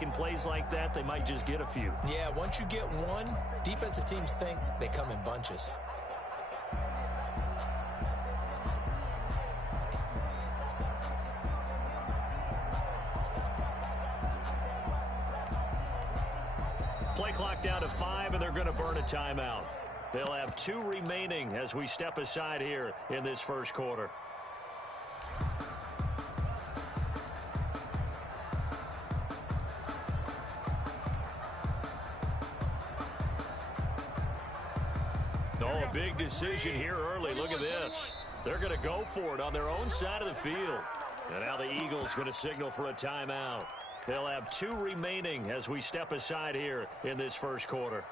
making plays like that, they might just get a few. Yeah, once you get one, defensive teams think they come in bunches. Play clock down to 5, and they're going to burn a timeout. They'll have 2 remaining as we step aside here in this first quarter. Oh, a big decision here early. Look at this. They're going to go for it on their own side of the field. And now the Eagles going to signal for a timeout. They'll have 2 remaining as we step aside here in this first quarter.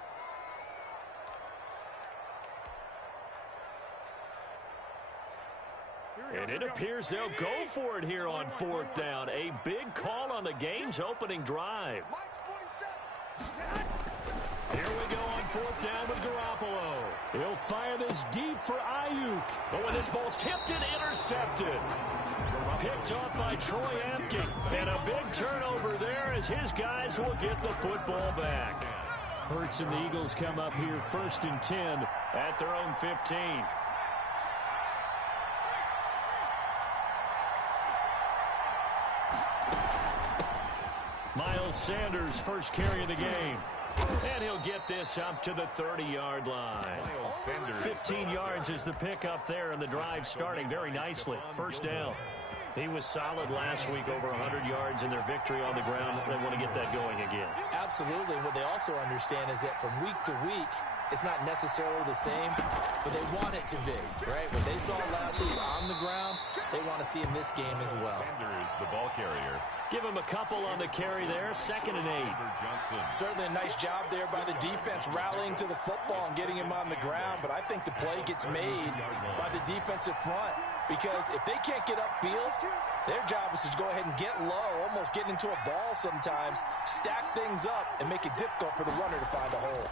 And it appears they'll go for it here on 4th down. A big call on the game's opening drive. Here we go on 4th down with Garoppolo. He'll fire this deep for Ayuk. But when this ball's tipped and intercepted. Picked off by Troy Apke. And a big turnover there as his guys will get the football back. Hurts and the Eagles come up here 1st and 10 at their own 15. Miles Sanders first carry of the game. And he'll get this up to the 30-yard line. 15 yards is the pickup there, and the drive starting very nicely. First down. He was solid last week, over 100 yards in their victory on the ground. They want to get that going again. Absolutely. What they also understand is that from week to week, it's not necessarily the same, but they want it to be, right? What they saw last week on the ground, they want to see in this game as well. Sanders, the ball carrier. Give him a couple on the carry there, 2nd and 8. Certainly a nice job there by the defense rallying to the football and getting him on the ground, but I think the play gets made by the defensive front because if they can't get upfield, their job is to go ahead and get low, almost get into a ball sometimes, stack things up, and make it difficult for the runner to find a hole.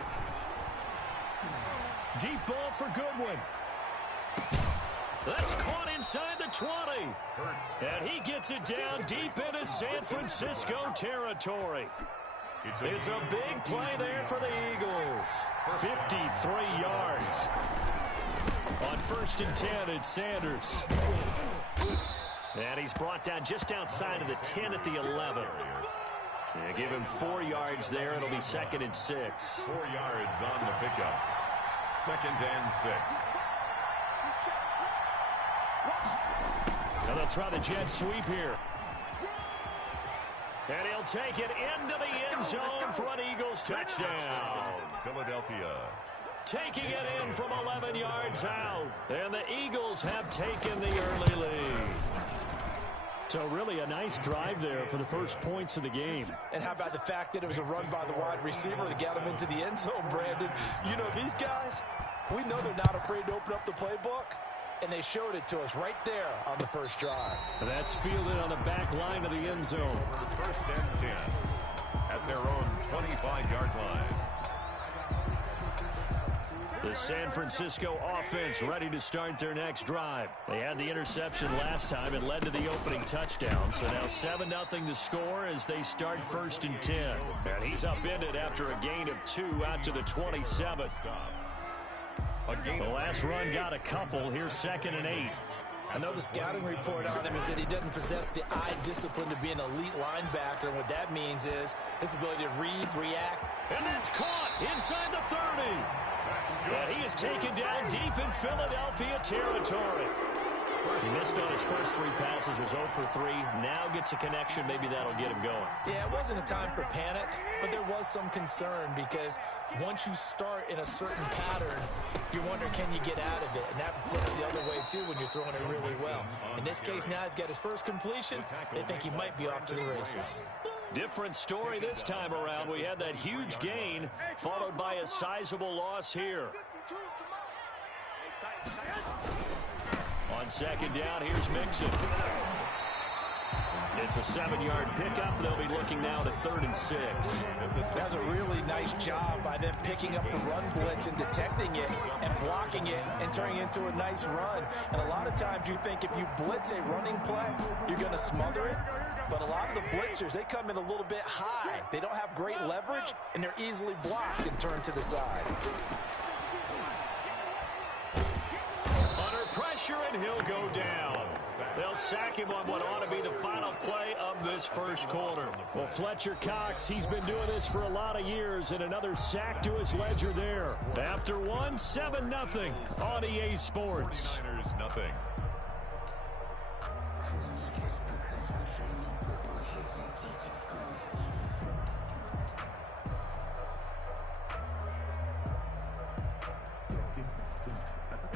Deep ball for Goodwin. That's caught inside the 20. And he gets it down deep into San Francisco territory. It's a big play there for the Eagles. 53 yards. On 1st and 10, it's Sanders. And he's brought down just outside of the 10 at the 11. Yeah, give him 4 yards there. It'll be 2nd and 6. 4 yards on the pickup. 2nd and 6. Now they'll try the jet sweep here. And he'll take it into the end zone for an Eagles touchdown. Philadelphia. Taking it in from 11 yards out. And the Eagles have taken the early lead. So really a nice drive there for the first points of the game. And how about the fact that it was a run by the wide receiver that got him into the end zone, Brandon? You know, these guys, we know they're not afraid to open up the playbook. And they showed it to us right there on the first drive. That's fielded on the back line of the end zone. 1st and 10 at their own 25-yard line. The San Francisco offense ready to start their next drive. They had the interception last time. It led to the opening touchdown. So now 7-0 to score as they start 1st and 10. And he's upended after a gain of 2 out to the 27. The last run got a couple. Here's 2nd and 8. I know the scouting report on him is that he doesn't possess the eye discipline to be an elite linebacker. And what that means is his ability to read, react. And that's caught inside the 30. And he is taken down deep in Philadelphia territory. He missed on his first 3 passes, was 0 for 3. Now gets a connection. Maybe that'll get him going. Yeah, it wasn't a time for panic, but there was some concern because once you start in a certain pattern, you're wondering, can you get out of it? And that flips the other way, too, when you're throwing it really well. In this case, now he's got his first completion. They think he might be off to the races. Different story this time around. We had that huge gain, followed by a sizable loss here. On 2nd down, here's Mixon. It's a 7-yard pickup. They'll be looking now to 3rd and 6. That's a really nice job by them picking up the run blitz and detecting it and blocking it and turning it into a nice run. And a lot of times you think if you blitz a running play, you're going to smother it. But a lot of the blitzers, they come in a little bit high. They don't have great leverage, and they're easily blocked and turned to the side. Under pressure, and he'll go down. They'll sack him on what ought to be the final play of this first quarter. Well, Fletcher Cox, he's been doing this for a lot of years, and another sack to his ledger there. After one, 7-0 on EA Sports. 49ers, 0.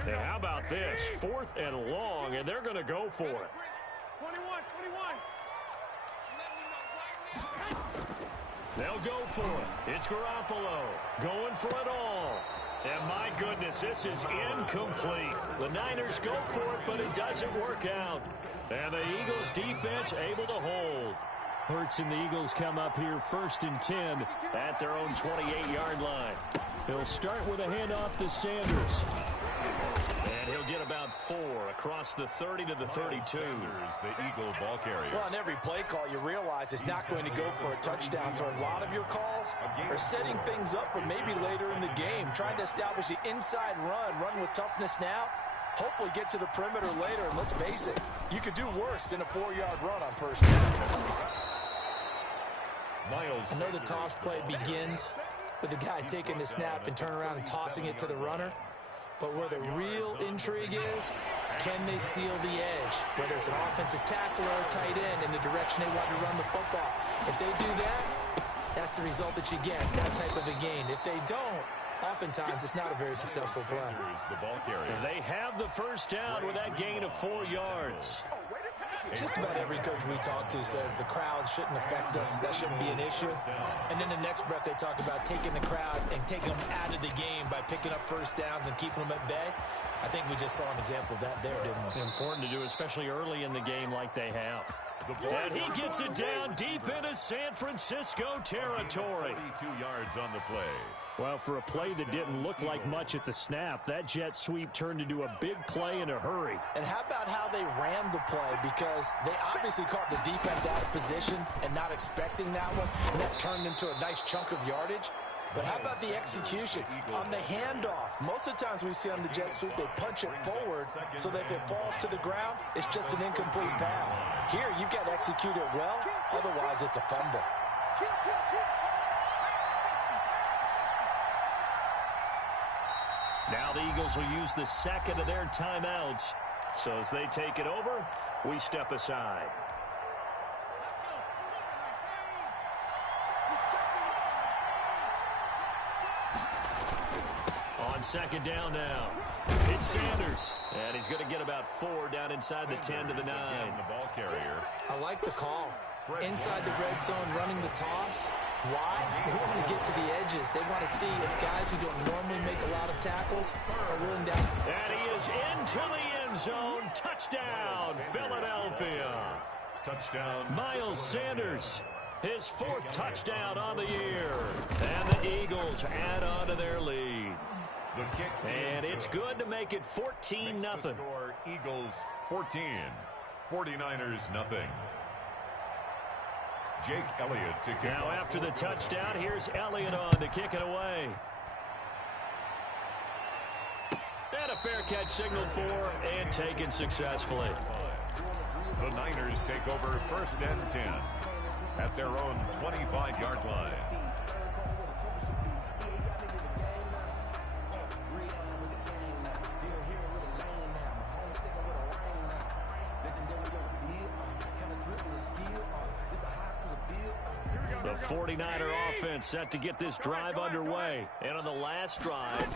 Hey, how about this? 4th and long, and they're going to go for it. 21. They'll go for it. It's Garoppolo going for it all. And my goodness, this is incomplete. The Niners go for it, but it doesn't work out. And the Eagles defense able to hold. Hurts and the Eagles come up here 1st and 10 at their own 28-yard line. He'll start with a handoff to Sanders. And he'll get about 4 across the 30 to the 32. The Eagle ball carrier. Well, on every play call, you realize it's not going to go for a touchdown. So a lot of your calls are setting things up for maybe later in the game, trying to establish the inside run with toughness now, hopefully get to the perimeter later. And let's face it, you could do worse than a 4-yard run on first down. I know the toss play begins with the guy taking the snap and turn around and tossing it to the runner. But where the real intrigue is, can they seal the edge? Whether it's an offensive tackle or a tight end in the direction they want to run the football. If they do that, that's the result that you get, that type of a gain. If they don't, oftentimes it's not a very successful play. The ball carrier. They have the first down with that gain of 4 yards. Just about every coach we talk to says the crowd shouldn't affect us. That shouldn't be an issue. And then the next breath they talk about taking the crowd and taking them out of the game by picking up first downs and keeping them at bay. I think we just saw an example of that there, didn't we? Important to do, especially early in the game like they have. And he gets it down deep into San Francisco territory. 32 yards on the play. Well, for a play that didn't look like much at the snap, that jet sweep turned into a big play in a hurry. And how about how they ran the play? Because they obviously caught the defense out of position and not expecting that one, and that turned into a nice chunk of yardage. But how about the execution on the handoff? Most of the times we see on the jet sweep, they punch it forward so that if it falls to the ground, it's just an incomplete pass. Here, you've got to execute it well, otherwise it's a fumble. Now the Eagles will use the second of their timeouts. So as they take it over, we step aside. On second down now, it's Sanders. And he's going to get about 4 down inside the 10 to the 9. The ball carrier. I like the call. Inside the red zone, running the toss. Why? They want to get to the edges. They want to see if guys who don't normally make a lot of tackles are willing to. And he is into the end zone. Touchdown, Philadelphia. Touchdown. Miles Sanders, his 4th touchdown on the year. And the Eagles add on to their lead. The kick. And it's good to make it 14-0. Score, Eagles 14. 49ers 0. Jake Elliott to kick Now off. after the touchdown, here's Elliott on to kick it away. And a fair catch signaled for and taken successfully. The Niners take over 1st and 10 at their own 25-yard line. The 49er offense set to get this drive underway. And on the last drive,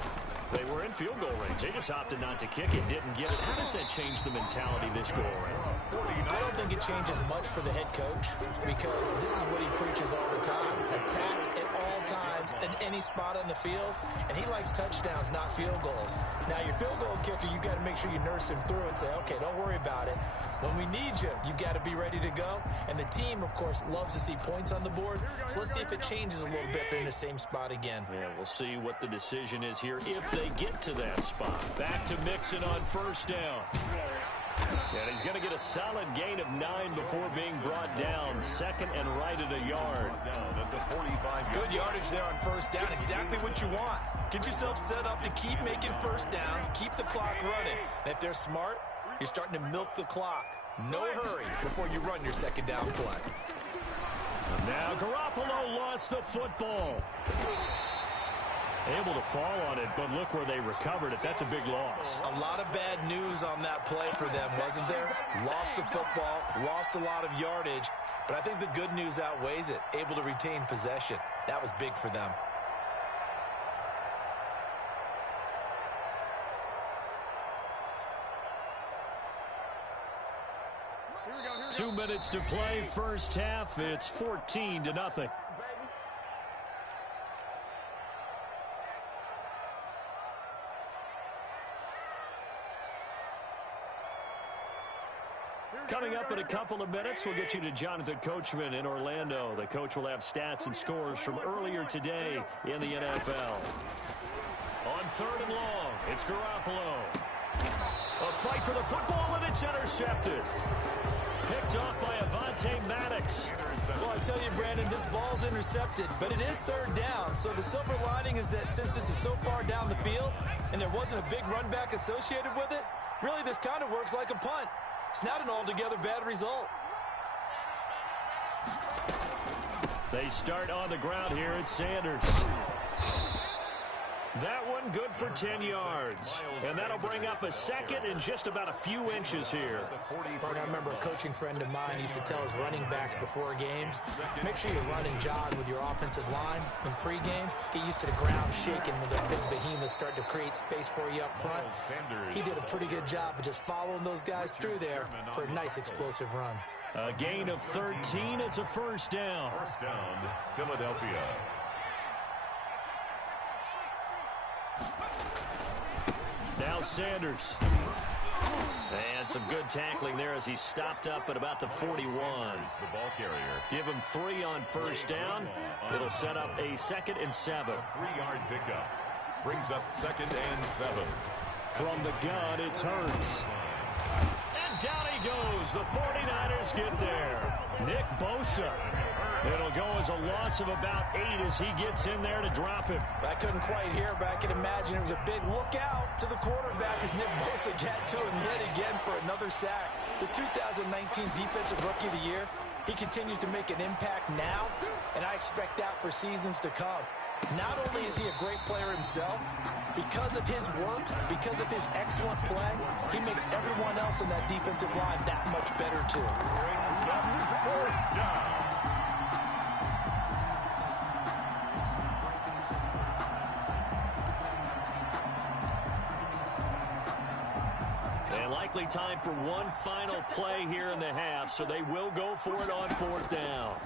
they were in field goal range. They just opted not to kick it, didn't get it. How does that change the mentality this go around? I don't think it changes much for the head coach because this is what he preaches all the time. Attack at all times in any spot on the field, and he likes touchdowns, not field goals. Now, your field goal kicker, you got to make sure you nurse him through and say, okay, don't worry about it. When we need you, you've got to be ready to go. And the team, of course, loves to see points on the board. So let's see if it changes a little bit if they're in the same spot again. Yeah, we'll see what the decision is here if they get to that spot. Back to Mixon on first down. And he's going to get a solid gain of 9 before being brought down. Second and right at a yard. Good yardage there on first down. Exactly what you want. Get yourself set up to keep making first downs, keep the clock running. And if they're smart, you're starting to milk the clock. No hurry before you run your second down play. Now Garoppolo lost the football. Able to fall on it, but look where they recovered it. That's a big loss. A lot of bad news on that play for them, wasn't there? Lost the football, lost a lot of yardage, but I think the good news outweighs it. Able to retain possession. That was big for them. Here we go. 2 minutes to play, first half. It's 14-0. Coming up in a couple of minutes, we'll get you to Jonathan Coachman in Orlando. The coach will have stats and scores from earlier today in the NFL. On third and long, it's Garoppolo. A fight for the football, and it's intercepted. Picked off by Avonte Maddox. Well, I tell you, Brandon, this ball's intercepted, but it is third down. So the silver lining is that since this is so far down the field and there wasn't a big run back associated with it, really this kind of works like a punt. It's not an altogether bad result. They start on the ground here at Sanders. That one good for 10 yards. And that'll bring up a second and just about a few inches here. I remember a coaching friend of mine used to tell his running backs before games, make sure you run and jog with your offensive line in pregame. Get used to the ground shaking when the big behemoths start to create space for you up front. He did a pretty good job of just following those guys through there for a nice explosive run. A gain of 13. It's a first down. First down, Philadelphia. Now Sanders. And some good tackling there as he stopped up at about the 41. The ball carrier. Give him 3 on first down. It'll set up a 2nd and 7. 3-yard pickup. Brings up 2nd and 7. From the gun, it's Hurts. And down he goes. The 49ers get there. Nick Bosa. It'll go as a loss of about 8 as he gets in there to drop him. I couldn't quite hear, but I can imagine it was a big look out to the quarterback as Nick Bosa got to him yet again for another sack. The 2019 Defensive Rookie of the Year, he continues to make an impact now, and I expect that for seasons to come. Not only is he a great player himself, because of his work, because of his excellent play, he makes everyone else in that defensive line that much better too. And likely time for one final play here in the half, so they will go for it on 4th down.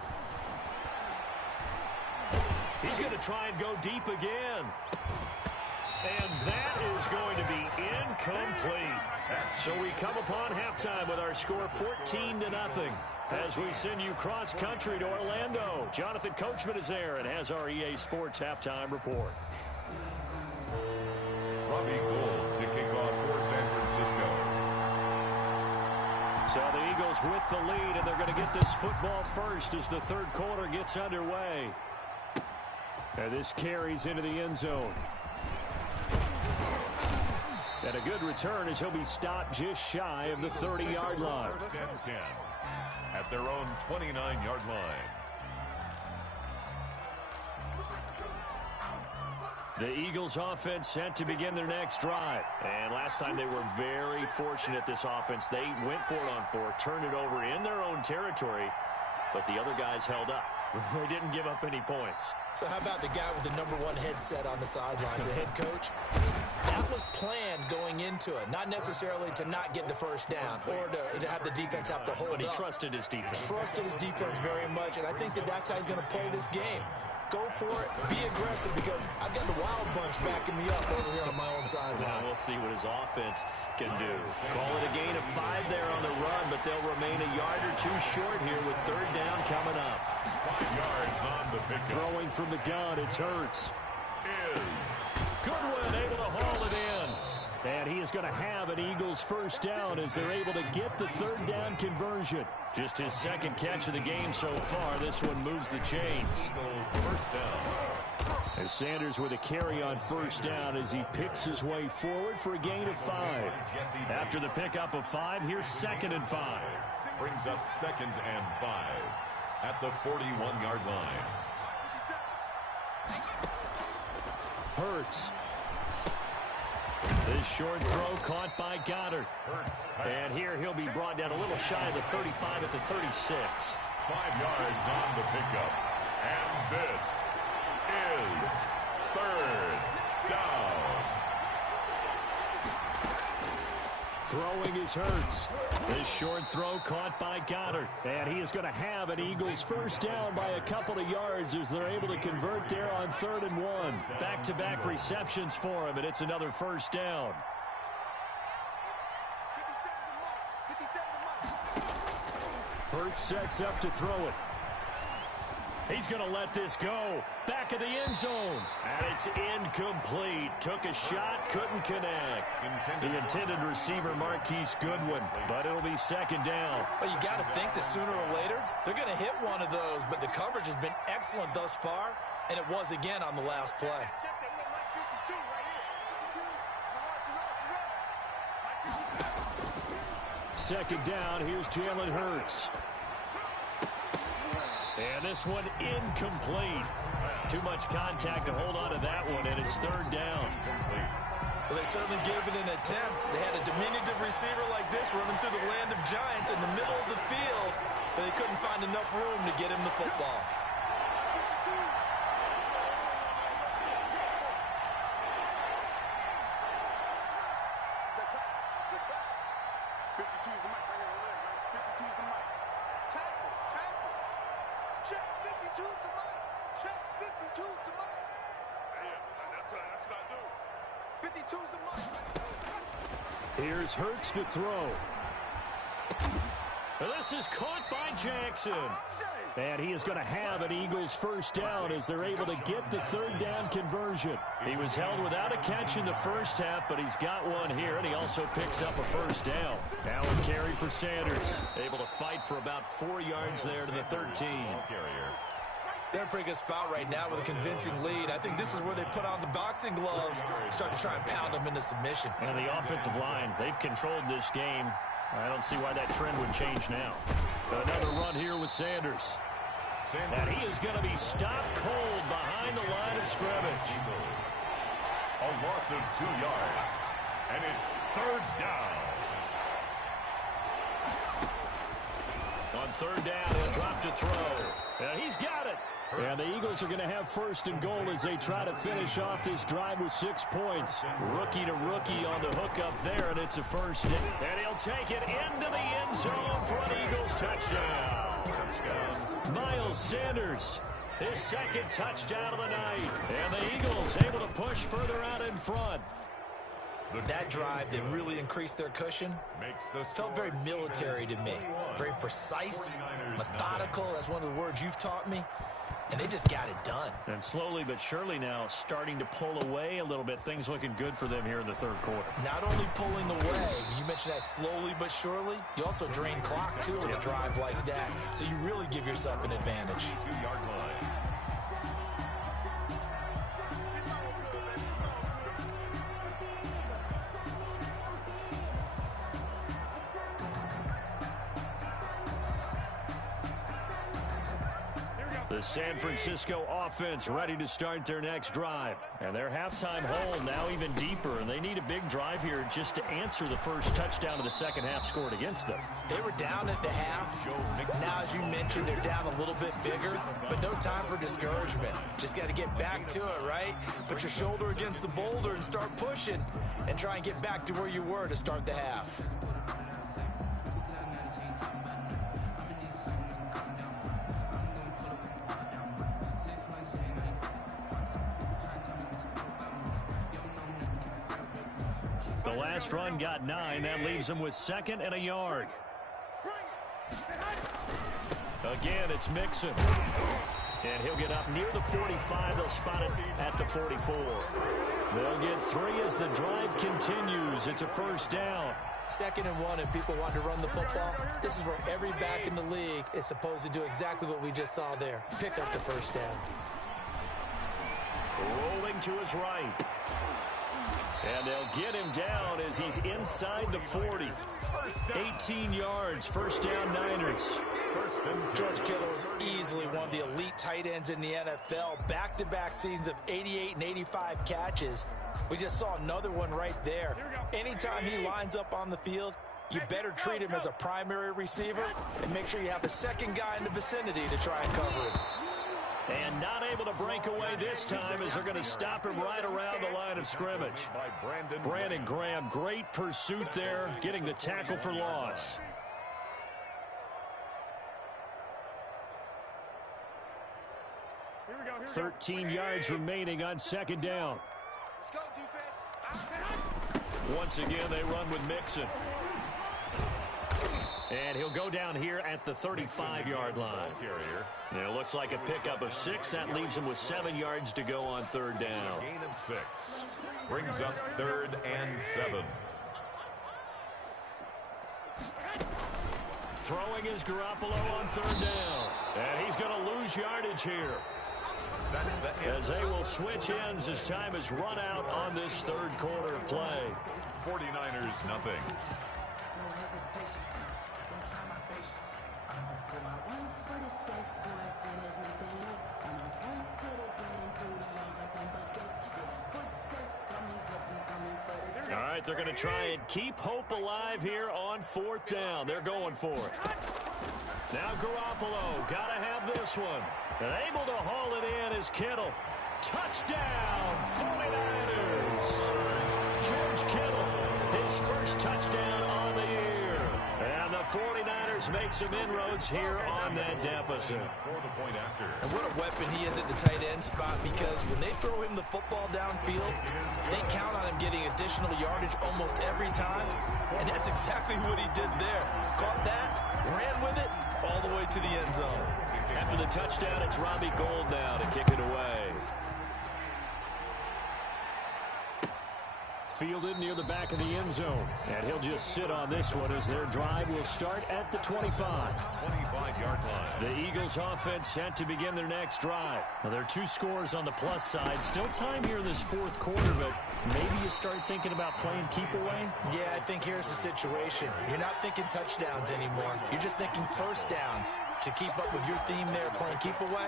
He's going to try and go deep again. And that is going to be incomplete. So we come upon halftime with our score 14-0. As we send you cross-country to Orlando, Jonathan Coachman is there and has our EA Sports halftime report. Robbie Gould to kick off for San Francisco. So the Eagles with the lead, and they're going to get this football first as the third quarter gets underway. And this carries into the end zone. And a good return as he'll be stopped just shy of the 30-yard line. First and 10 at their own 29-yard line. The Eagles offense set to begin their next drive. And last time they were very fortunate, this offense. They went for it on 4, turned it over in their own territory, but the other guys held up. They didn't give up any points. So how about the guy with the #1 headset on the sidelines, the head coach? That was planned going into it, not necessarily to not get the first down or to have the defense have to hold up. But he trusted his defense. Trusted his defense very much, and I think that that's how he's going to play this game. Go for it, be aggressive, because I've got the wild bunch backing me up over here on my own sideline. Now we'll see what his offense can do. Call it a gain of 5 there on the run, but they'll remain a yard or 2 short here with third down coming up. 5 yards on the pick. Throwing from the gun, it's Hurts. Goodwin able to haul it in. And he is going to have an Eagles first down as they're able to get the third down conversion. Just his second catch of the game so far. This one moves the chains. First down. As Sanders with a carry on first down as he picks his way forward for a gain of 5. After the pickup of 5, here's 2nd and 5. Brings up 2nd and 5 at the 41-yard line. Hurts. This short throw caught by Goddard. And here he'll be brought down a little shy of the 35 at the 36. 5 yards on the pickup. And this is 3rd down. Throwing is Hurts. This short throw caught by Goddard. And he is going to have an Eagles first down by a couple of yards as they're able to convert there on 3rd and 1. Back-to-back receptions for him, and it's another first down. Hurts sets up to throw it. He's going to let this go. Back of the end zone. And it's incomplete. Took a shot, couldn't connect. The intended receiver, Marquise Goodwin. But it'll be 2nd down. Well, you got to think that sooner or later, they're going to hit one of those. But the coverage has been excellent thus far. And it was again on the last play. Second down, here's Jalen Hurts. And this one incomplete. Too much contact to hold on to that one, and it's 3rd down. Well, they certainly gave it an attempt. They had a diminutive receiver like this running through the land of giants in the middle of the field, but they couldn't find enough room to get him the football. Here's Hurts to throw. This is caught by Jackson. And he is going to have an Eagles first down as they're able to get the 3rd down conversion. He was held without a catch in the first half, but he's got one here, and he also picks up a first down. Now a carry for Sanders. Able to fight for about 4 yards there to the 13. They're in a pretty good spot right now with a convincing lead. I think this is where they put on the boxing gloves, start to try and pound them into submission. And the offensive line, they've controlled this game. I don't see why that trend would change now. Another run here with Sanders. And he is going to be stopped cold behind the line of scrimmage. A loss of 2 yards. And it's 3rd down. On 3rd down, he'll drop to throw. And he's got it. And the Eagles are going to have 1st and goal as they try to finish off this drive with 6 points. Rookie to rookie on the hook up there, and it's a first. And he'll take it into the end zone for an Eagles touchdown. Miles Sanders, his 2nd touchdown of the night. And the Eagles able to push further out in front. That drive that really increased their cushion felt very military to me. Very precise, methodical. That's one of the words you've taught me. And they just got it done. And slowly but surely now starting to pull away a little bit. Things looking good for them here in the 3rd quarter. Not only pulling away, you mentioned that slowly but surely, you also drain clock too with a drive like that. So you really give yourself an advantage. 2-yard line. The San Francisco offense ready to start their next drive. And their halftime hole now even deeper, and they need a big drive here just to answer the first touchdown of the second half scored against them. They were down at the half. Now, as you mentioned, they're down a little bit bigger, but no time for discouragement. Just got to get back to it, right? Put your shoulder against the boulder and start pushing and try and get back to where you were to start the half. The last run got 9. That leaves them with 2nd and a yard. Again, it's Mixon. And he'll get up near the 45. They'll spot it at the 44. They'll get 3 as the drive continues. It's a first down. 2nd and 1, and people want to run the football. This is where every back in the league is supposed to do exactly what we just saw there. Pick up the first down. Rolling to his right. And they'll get him down as he's inside the 40. 18 yards, first down Niners. George Kittle is easily one of the elite tight ends in the NFL. Back-to-back seasons of 88 and 85 catches. We just saw another one right there. Anytime he lines up on the field, you better treat him as a primary receiver and make sure you have a second guy in the vicinity to try and cover him. And not able to break away this time as they're going to stop him right around the line of scrimmage. Brandon Graham, great pursuit there, getting the tackle for loss. Here we go. 13 yards remaining on 2nd down. Let's go, defense. Once again, they run with Mixon. And he'll go down here at the 35-yard line. And it looks like a pickup of 6. That leaves him with 7 yards to go on 3rd down. Gain of 6. Brings up 3rd and 7. Throwing is Garoppolo on 3rd down. And he's going to lose yardage here. As they will switch ends as time is run out on this 3rd quarter of play. 49ers, nothing. All right, they're going to try and keep hope alive here on 4th down. They're going for it. Now Garoppolo, got to have this one. And able to haul it in is Kittle. Touchdown, 49ers. George Kittle, his first touchdown on the year. And the 49ers make some inroads here on that deficit. And what a weapon he is at the tight end spot, because when they throw him the football downfield, they count on him getting additional yardage almost every time. And that's exactly what he did there. Caught that, ran with it, all the way to the end zone. After the touchdown, it's Robbie Gould now to kick it away. Fielded near the back of the end zone. And he'll just sit on this one as their drive will start at the 25. 25-yard line. The Eagles offense set to begin their next drive. Now, there are 2 scores on the plus side. Still time here in this 4th quarter, but maybe you start thinking about playing keep away? Yeah, I think here's the situation. You're not thinking touchdowns anymore. You're just thinking first downs. To keep up with your theme there, playing keep away,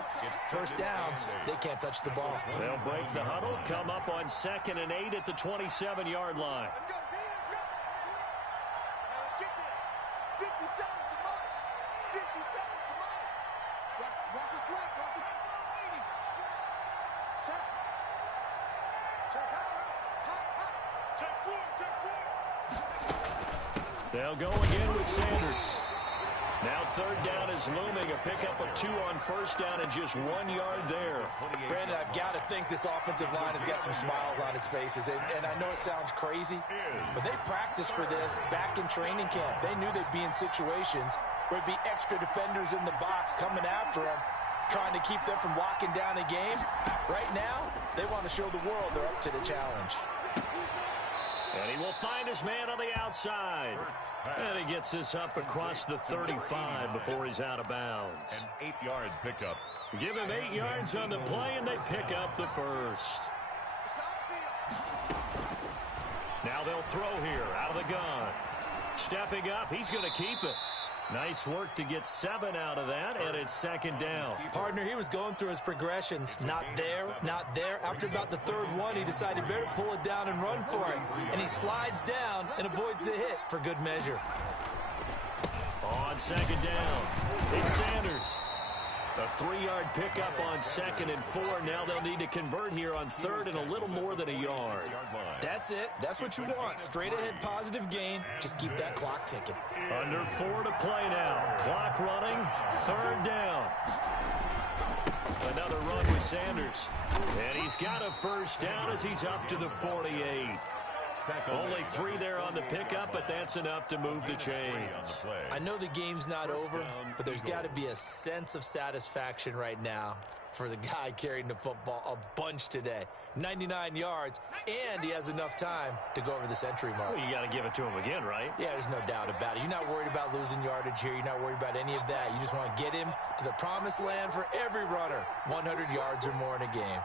first downs, they can't touch the ball. They'll break the huddle, come up on 2nd and 8 at the 27-yard line. Let's go, D. Let's go. Now let's get there. 57 is the mark. 57 is the mark. Watch your slap. Watch your slap. Check. Check high. Check 4. Check 4. They'll go again with Sanders. Now 3rd down is looming. A pickup of 2 on 1st down and just 1 yard there. Brandon, I've got to think this offensive line has got some smiles on its faces. And I know it sounds crazy, but they practiced for this back in training camp. They knew they'd be in situations where it'd be extra defenders in the box coming after them, trying to keep them from locking down a game. Right now, they want to show the world they're up to the challenge. And he will find his man on the outside. And he gets this up across the 35 before he's out of bounds. An 8-yard pickup. Give him 8 yards on the play, and they pick up the first. Now they'll throw here out of the gun. Stepping up, he's going to keep it. Nice work to get 7 out of that, and it's 2nd down. Partner, he was going through his progressions. Not there, not there. After about the 3rd one, he decided better pull it down and run for it. And he slides down and avoids the hit for good measure. On 2nd down, it's Sanders. A 3-yard pickup on 2nd and 4. Now they'll need to convert here on 3rd and a little more than a yard. That's it. That's what you want. Straight ahead positive gain. Just keep that clock ticking. Under 4 to play now. Clock running. 3rd down. Another run with Sanders. And he's got a first down as he's up to the 48. Only 3 there on the pickup, but that's enough to move the chains. I know the game's not over, but there's got to be a sense of satisfaction right now for the guy carrying the football a bunch today. 99 yards, and he has enough time to go over the century mark. Well, you got to give it to him again, right? Yeah, there's no doubt about it. You're not worried about losing yardage here. You're not worried about any of that. You just want to get him to the promised land for every runner, 100 yards or more in a game.